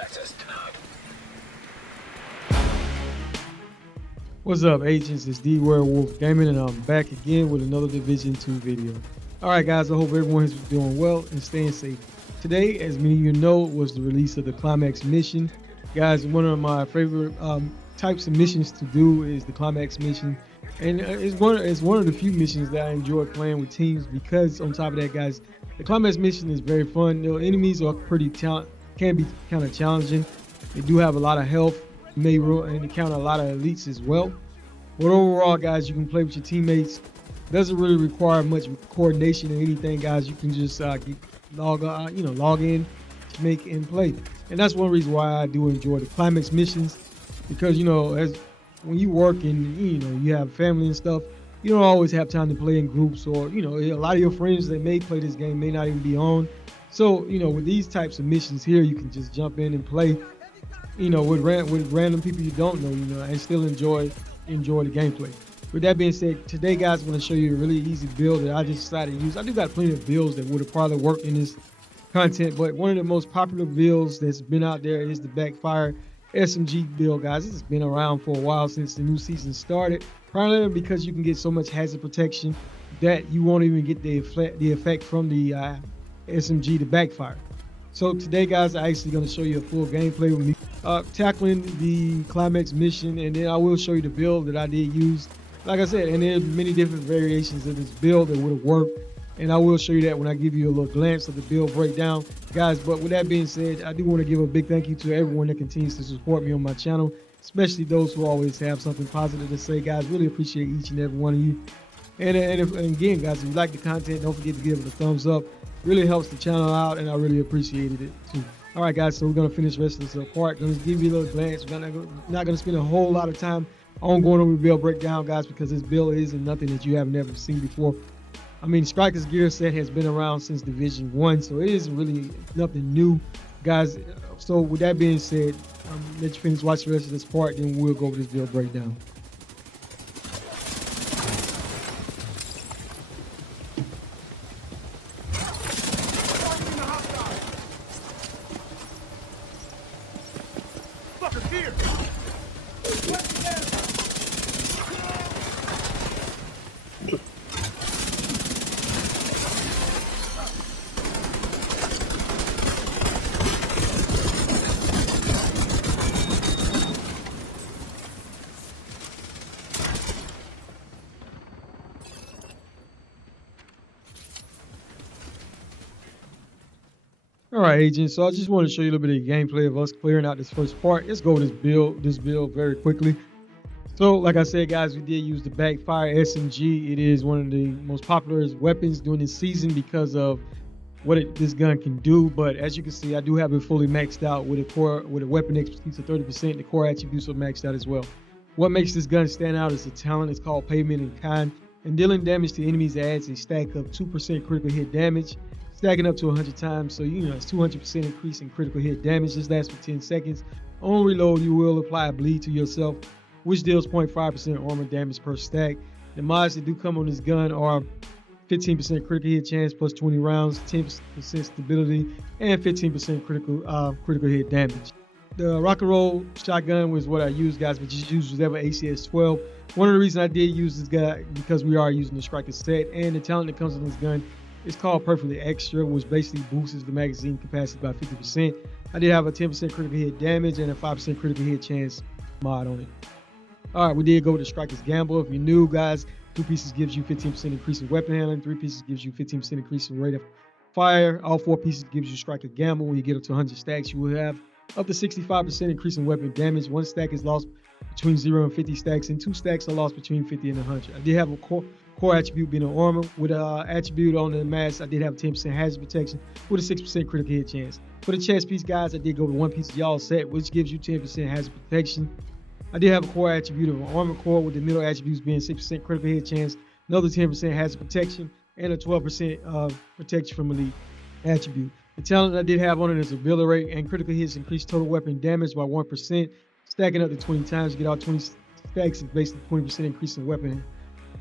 Access denied. What's up, agents? It's D Werewolf Gaming, and I'm back again with another Division 2 video. Alright guys, I hope everyone is doing well and staying safe. Today, as many of you know, was the release of the Climax Mission. Guys, one of my favorite types of missions to do is the Climax Mission. And it's one of the few missions that I enjoy playing with teams because on top of that, guys, the Climax Mission is very fun. The enemies are can be kind of challenging. They do have a lot of health. You may encounter a lot of elites as well. But overall, guys, you can play with your teammates. Doesn't really require much coordination or anything, guys. You can just log in, make and play. And that's one reason why I do enjoy the Climax missions, because as when you work and you have family and stuff, you don't always have time to play in groups, or a lot of your friends that may play this game may not even be on. So with these types of missions here, you can just jump in and play with random people you don't know, and still enjoy the gameplay. With that being said, today, guys, I'm going to show you a really easy build that I just decided to use. I do got plenty of builds that would have probably worked in this content, but one of the most popular builds that's been out there is the Backfire SMG build, guys. This has been around for a while since the new season started, primarily because you can get so much hazard protection that you won't even get the effect from the SMG, the Backfire. So today, guys, I'm actually going to show you a full gameplay with me tackling the Climax Mission, and then I will show you the build that I did use. Like I said, and there's many different variations of this build that would have worked, and I will show you that when I give you a little glance of the build breakdown, guys. But with that being said, I do want to give a big thank you to everyone that continues to support me on my channel, especially those who always have something positive to say, guys. Really appreciate each and every one of you. And again, guys, if you like the content, don't forget to give it a thumbs up. Really helps the channel out, and I really appreciated it too. All right, guys, so we're gonna finish the rest of this part. Gonna give you a little glance. We're not gonna spend a whole lot of time on going over the build breakdown, guys, because this build isn't nothing that you have never seen before. I mean, Striker's gear set has been around since Division 1, so it isn't really nothing new, guys. So with that being said, let you finish watching the rest of this part, then we'll go over this build breakdown. All right, agents. So I just want to show you a little bit of the gameplay of us clearing out this first part. Let's go over this build very quickly. So, like I said, guys, we did use the Backfire SMG. It is one of the most popular weapons during this season because of what this gun can do. But as you can see, I do have it fully maxed out with a weapon expertise of 30%. The core attributes are maxed out as well. What makes this gun stand out is the talent. It's called Payment in Kind, and dealing damage to enemies adds a stack of 2% critical hit damage, stacking up to 100 times. So it's 200% increase in critical hit damage. This lasts for 10 seconds. On reload, you will apply a bleed to yourself, which deals 0.5% armor damage per stack. The mods that do come on this gun are 15% critical hit chance plus 20 rounds, 10% stability, and 15% critical hit damage. The rock and roll shotgun was what I used, guys, but just use whatever ACS 12. One of the reasons I did use this gun because we are using the Striker set, and the talent that comes with this gun is called Perfectly Extra, which basically boosts the magazine capacity by 50%. I did have a 10% critical hit damage and a 5% critical hit chance mod on it. All right, we did go with the Striker's Gamble. If you're new, guys, 2 pieces gives you 15% increase in weapon handling, 3 pieces gives you 15% increase in rate of fire. All 4 pieces gives you Striker Gamble. When you get up to 100 stacks, you will have up to 65% increase in weapon damage. 1 stack is lost between 0 and 50 stacks, and 2 stacks are lost between 50 and 100. I did have a core attribute being an armor. With an attribute on the mask, I did have 10% hazard protection with a 6% critical hit chance. For the chest piece, guys, I did go with 1 piece of y'all set, which gives you 10% hazard protection. I did have a core attribute of an armor core, with the middle attributes being 6% critical hit chance, another 10% hazard protection, and a 12% protection from elite attribute. The talent I did have on it is ability rate and critical hits increase total weapon damage by 1%, stacking up to 20 times. You get all 20 stacks is basically 20% increase in weapon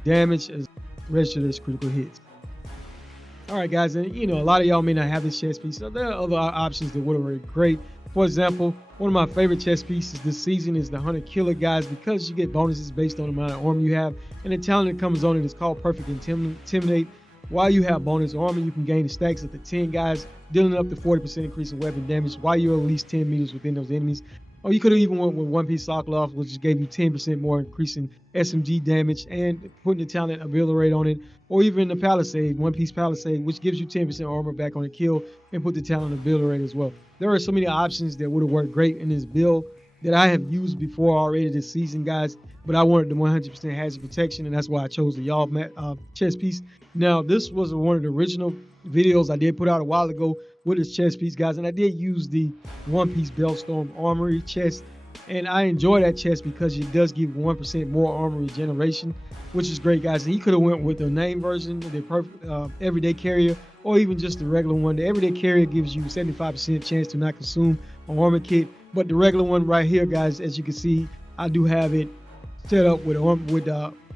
damage as registered as critical hits. All right, guys, and a lot of y'all may not have this chest piece, so there are other options that would have been great. For example, one of my favorite chest pieces this season is the Hunter Killer, guys, because you get bonuses based on the amount of armor you have, and the talent that comes on it is called Perfect Intimidate. While you have bonus armor, you can gain the stacks up to 10 guys, dealing up to 40% increase in weapon damage while you're at least 10 meters within those enemies. Or you could have even went with One Piece Sockloff, which gave you 10% more increase in SMG damage and putting the talent ability on it. Or even the Palisade, One Piece Palisade, which gives you 10% armor back on a kill and put the talent ability as well. There are so many options that would have worked great in this build that I have used before already this season, guys. But I wanted the 100% hazard protection, and that's why I chose the Y'all chest piece. Now, this was one of the original videos I did put out a while ago with this chest piece, guys, and I did use the One Piece Bellstorm Armory chest, and I enjoy that chest because it does give 1% more armor regeneration, which is great, guys. And you could have went with the name version, the perfect everyday carrier, or even just the regular one. The everyday carrier gives you 75% chance to not consume an armor kit, but the regular one right here, guys, as you can see, I do have it set up with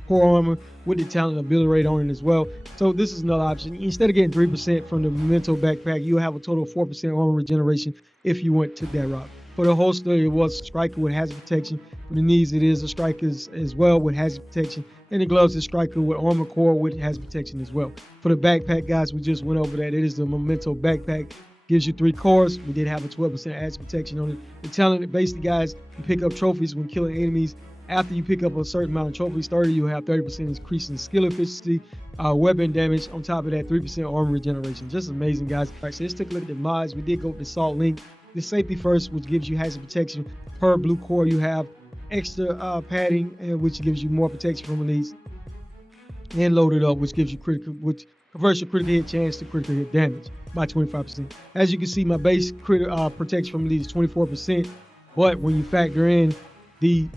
core armor with the talent ability rate on it as well. So this is another option. Instead of getting 3% from the Memento backpack, you'll have a total of 4% armor regeneration if you went to that route. For the holster, it was Striker with hazard protection. For the knees, it is a Striker as well with hazard protection. And the gloves is Striker with armor core with hazard protection as well. For the backpack, guys, we just went over that. It is the Memento backpack. Gives you 3 cores. We did have a 12% hazard protection on it. The talent, basically, guys, you pick up trophies when killing enemies. After you pick up a certain amount of trophies, 30, you'll have 30% increase in skill efficiency, weapon damage. On top of that, 3% armor regeneration. Just amazing, guys. All right, so let's take a look at the mods. We did go with the Salt Link. The Safety First, which gives you hazard protection per blue core. You have extra padding, which gives you more protection from elites. And Loaded Up, which gives you which converts your critical hit chance to critical hit damage by 25%. As you can see, my base protection from elites is 24%. But when you factor in the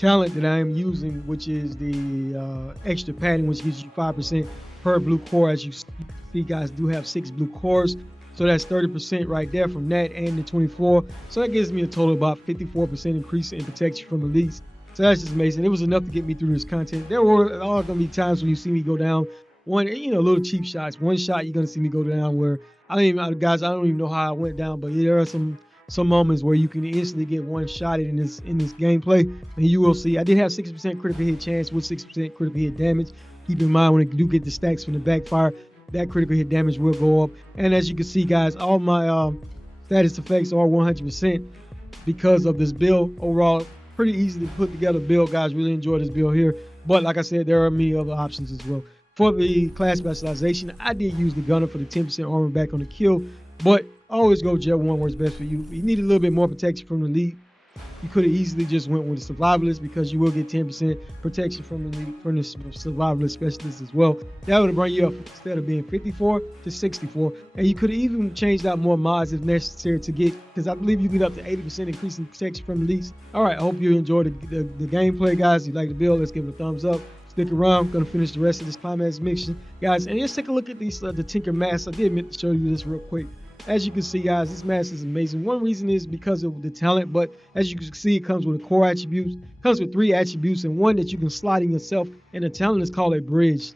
talent that I am using, which is the extra padding, which gives you 5% per blue core. As you see, guys, do have 6 blue cores, so that's 30% right there from that and the 24. So that gives me a total of about 54% increase in protection from elites. So that's just amazing. It was enough to get me through this content. There were all gonna be times when you see me go down little cheap shots. One shot you're gonna see me go down where I don't even know how I went down, but there are some moments where you can instantly get one shot in this gameplay, and you will see I did have 6% critical hit chance with 6% critical hit damage. Keep in mind, when I do get the stacks from the backfire, that critical hit damage will go up. And as you can see, guys, all my status effects are 100% because of this build. Overall, pretty easy to put together build, guys. Really enjoy this build here, but like I said, there are many other options as well. For the class specialization, I did use the Gunner for the 10% armor back on the kill, but always go Jet 1 where it's best for you. You need a little bit more protection from the elite. You could have easily just went with the survivalist because you will get 10% protection from the elite from the survivalist specialist as well. That would bring you up instead of being 54 to 64. And you could have even changed out more mods if necessary to get, because I believe you get up to 80% increase in protection from elites. All right, I hope you enjoyed the gameplay, guys. If you like the build, let's give it a thumbs up. Stick around. I'm gonna finish the rest of this Climax Mission, guys. And let's take a look at these the Tinker mask. I did meant to show you this real quick. As you can see, guys, this mask is amazing. One reason is because of the talent, but as you can see, it comes with a core attributes, comes with 3 attributes, and one that you can slot in yourself, and the talent is called a bridge.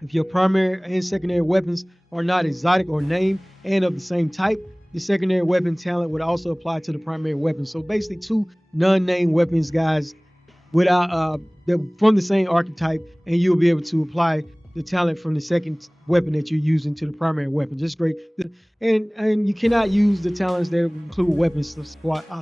If your primary and secondary weapons are not exotic or named and of the same type, the secondary weapon talent would also apply to the primary weapon. So basically 2 non-named weapons, guys, without from the same archetype, and you'll be able to apply the talent from the second weapon that you're using to the primary weapon. Just great. And you cannot use the talents that include weapons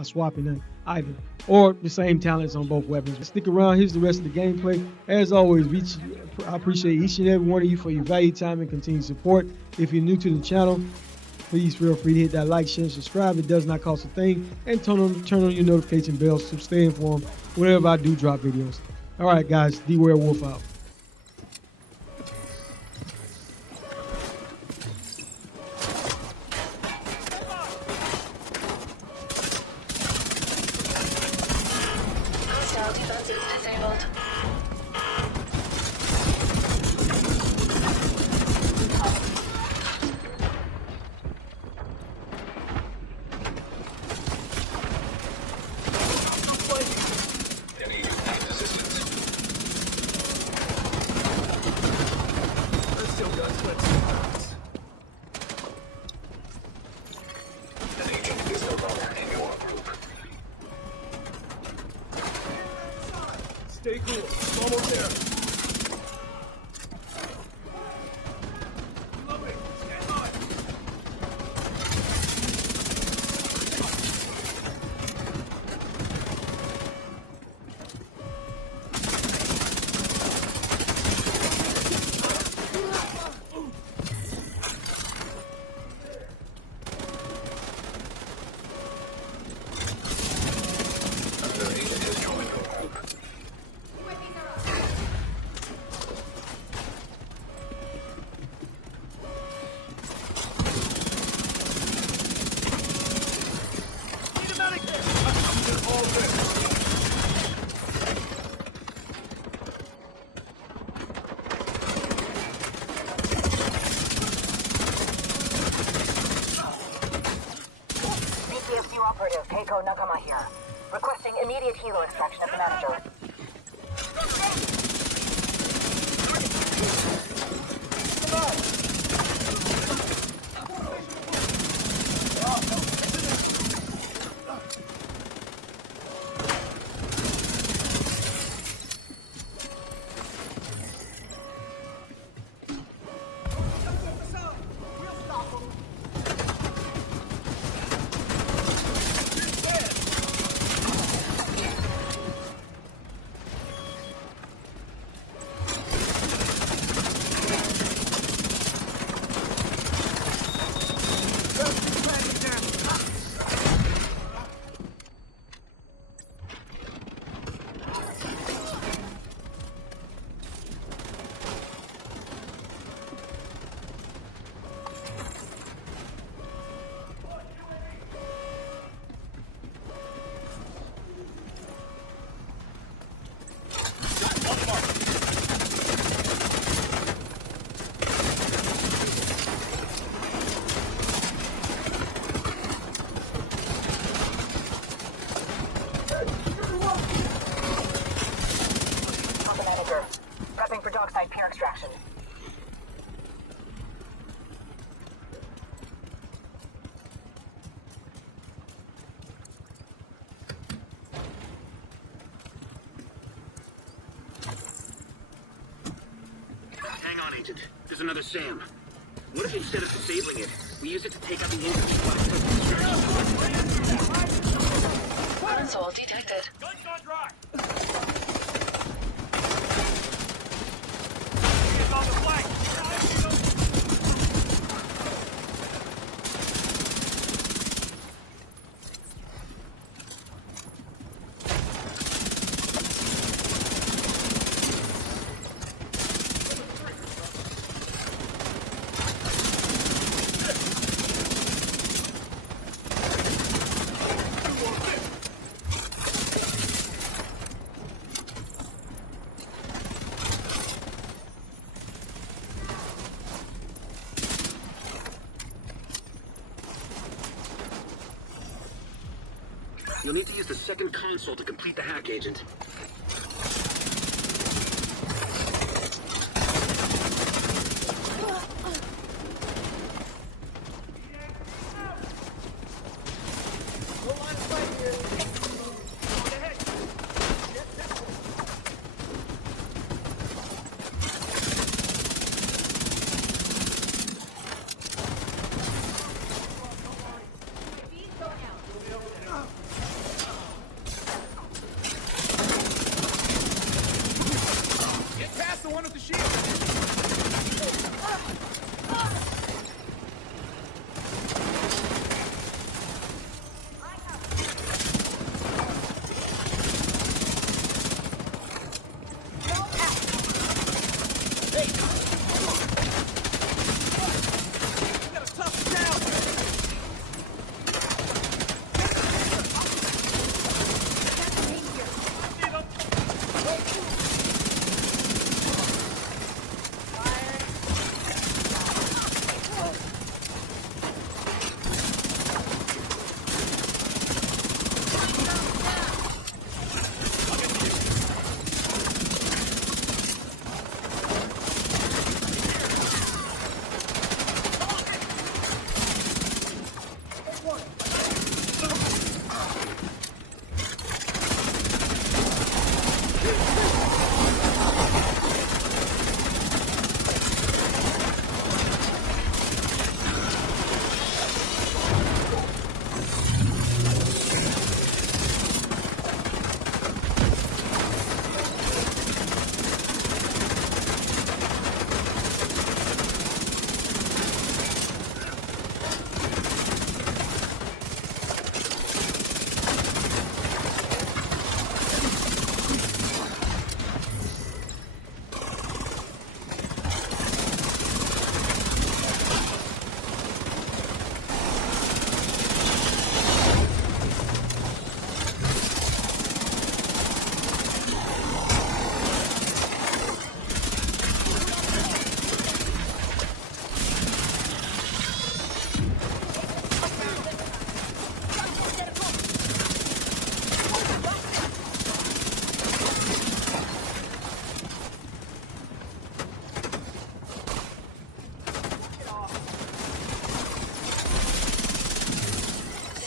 swapping either, or the same talents on both weapons. Stick around. Here's the rest of the gameplay. As always, I appreciate each and every one of you for your valued time and continued support. If you're new to the channel, please feel free to hit that like, share, and subscribe. It does not cost a thing. And turn on your notification bells to stay informed whenever I do drop videos. All right, guys, D-Werewolf out. Disabled. BTFU operative Keiko Nakama here. Requesting immediate helo extraction of the master. Prepping for dockside pier extraction. Hang on, Agent. There's another SAM. What if instead of disabling it, we use it to take out the infantry blast? Console detected. Guns on dry! It's on the flank! You'll need to use the second console to complete the hack, Agent.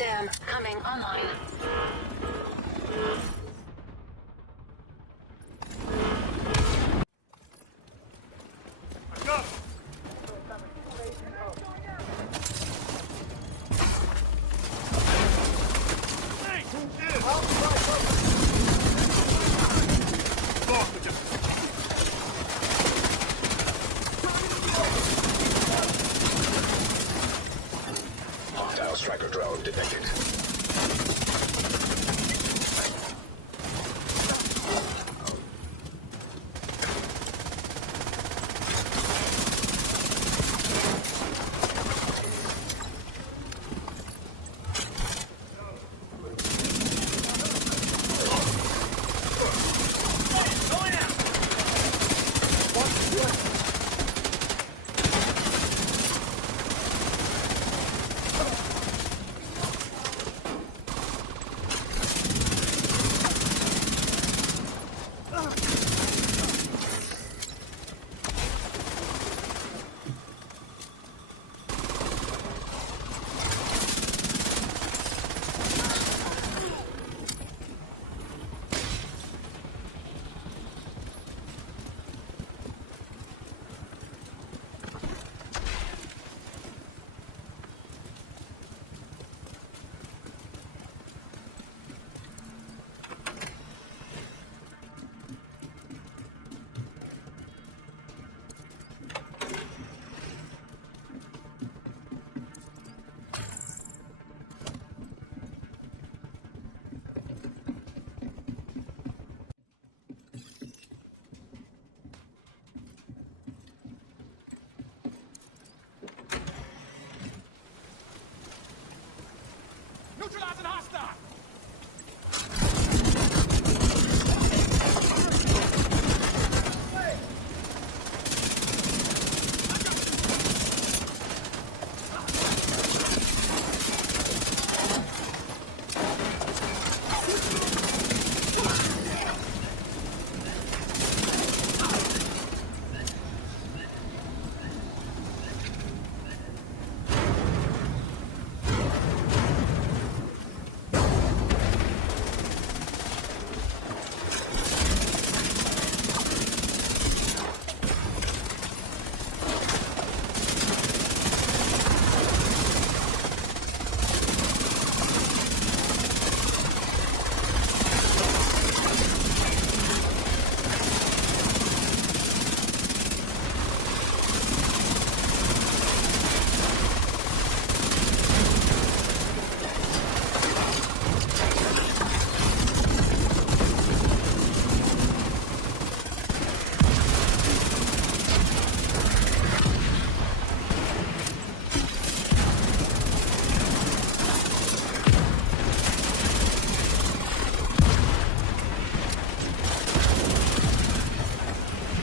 Sam, coming online. Hostile striker drone detected. Neutralizing hostile!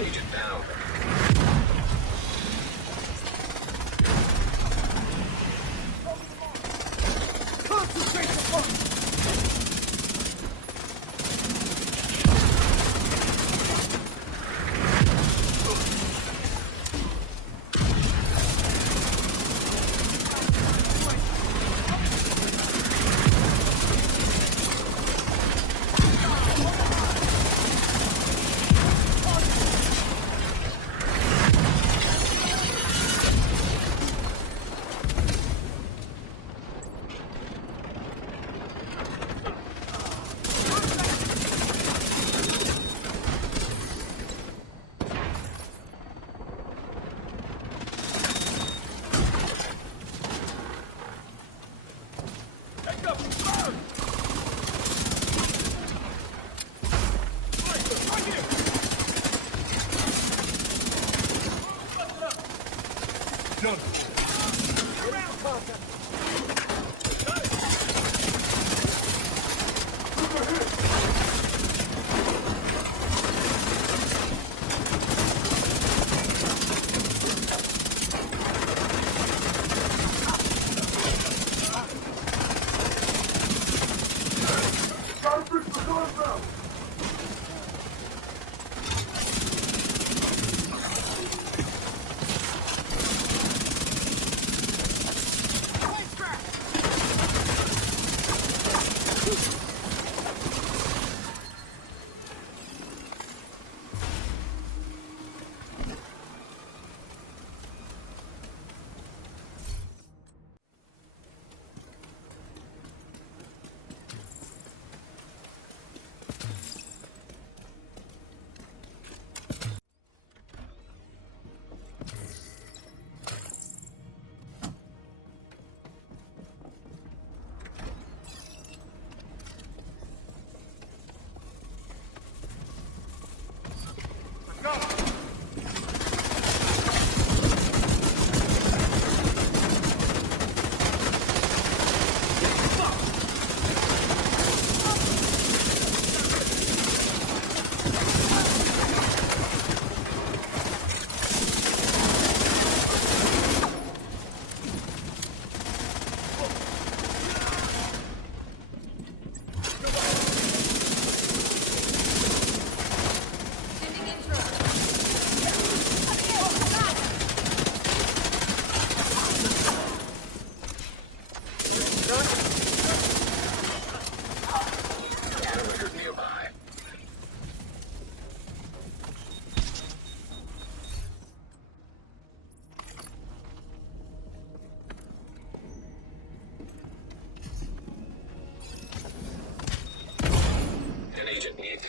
Agent down.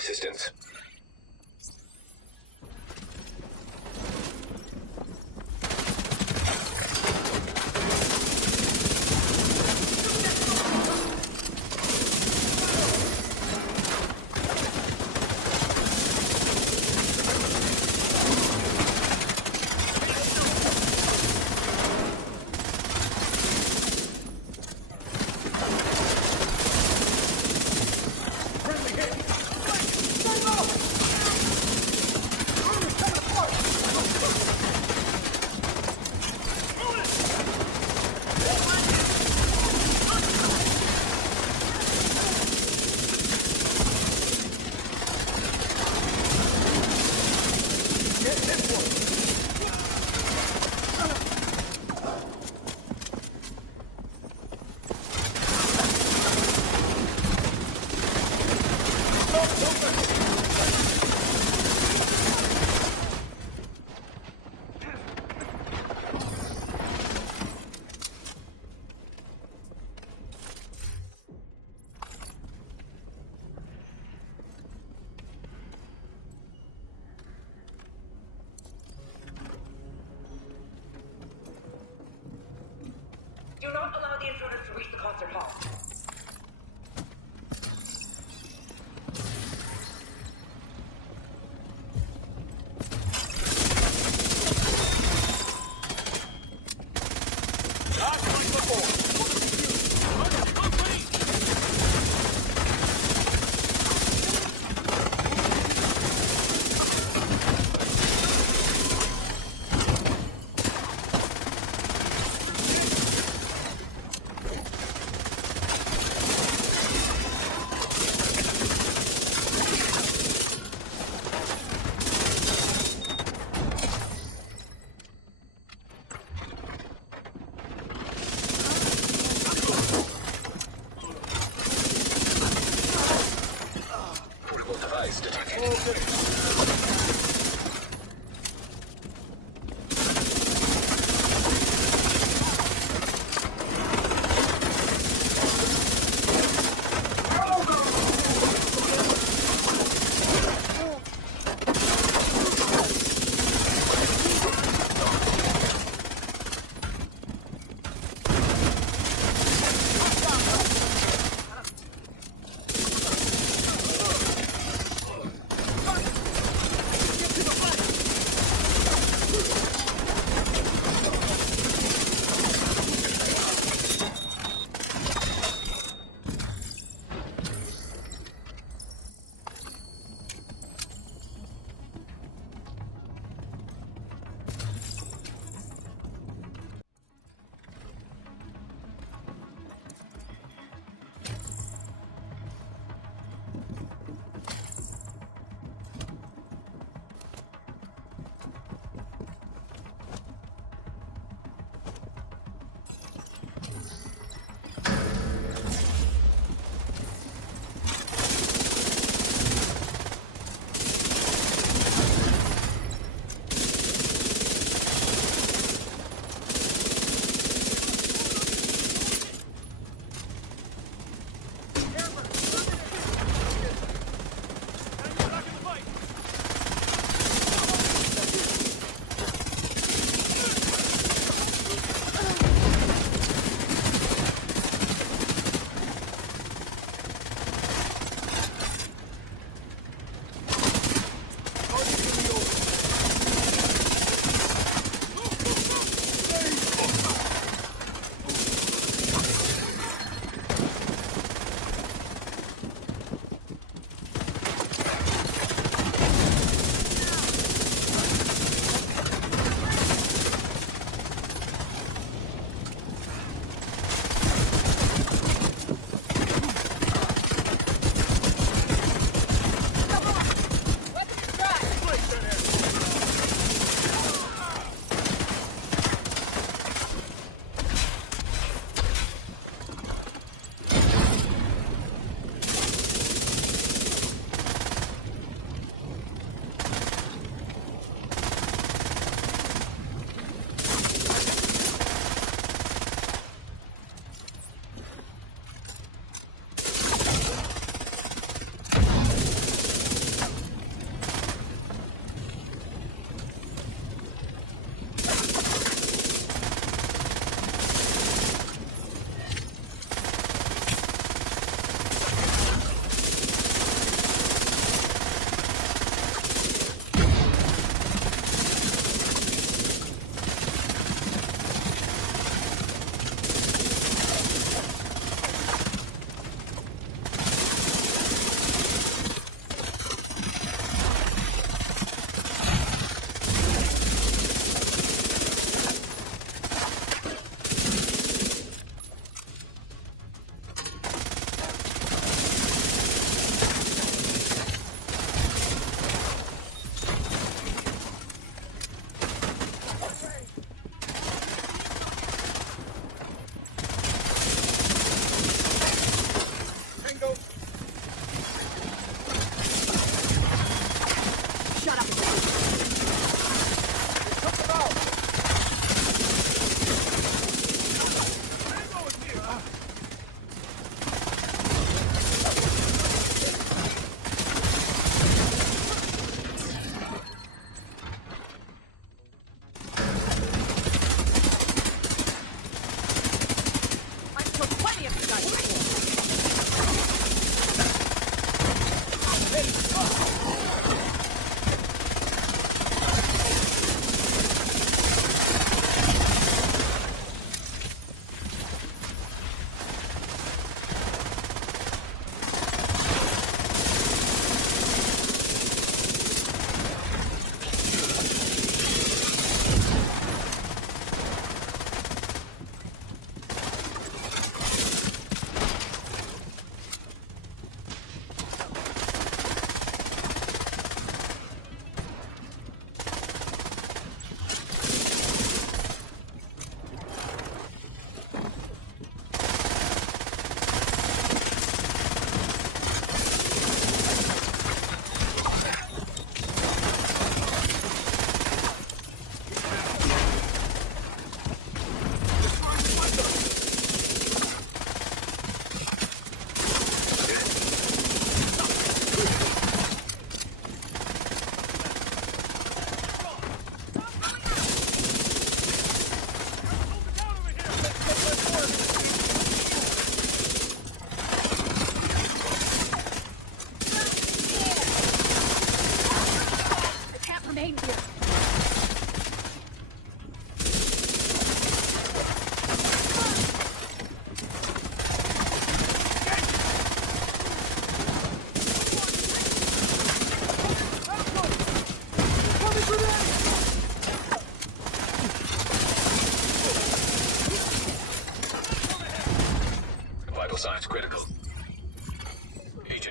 assistance. Do not allow the intruders to reach the concert hall. Device detected.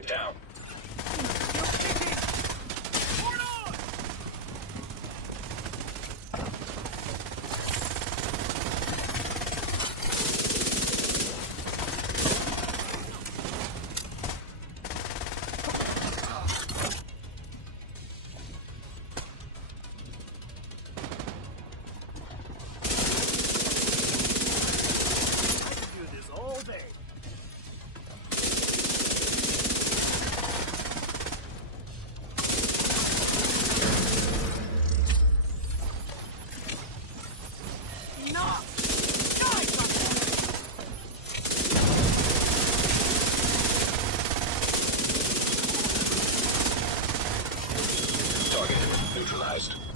down. Target neutralized.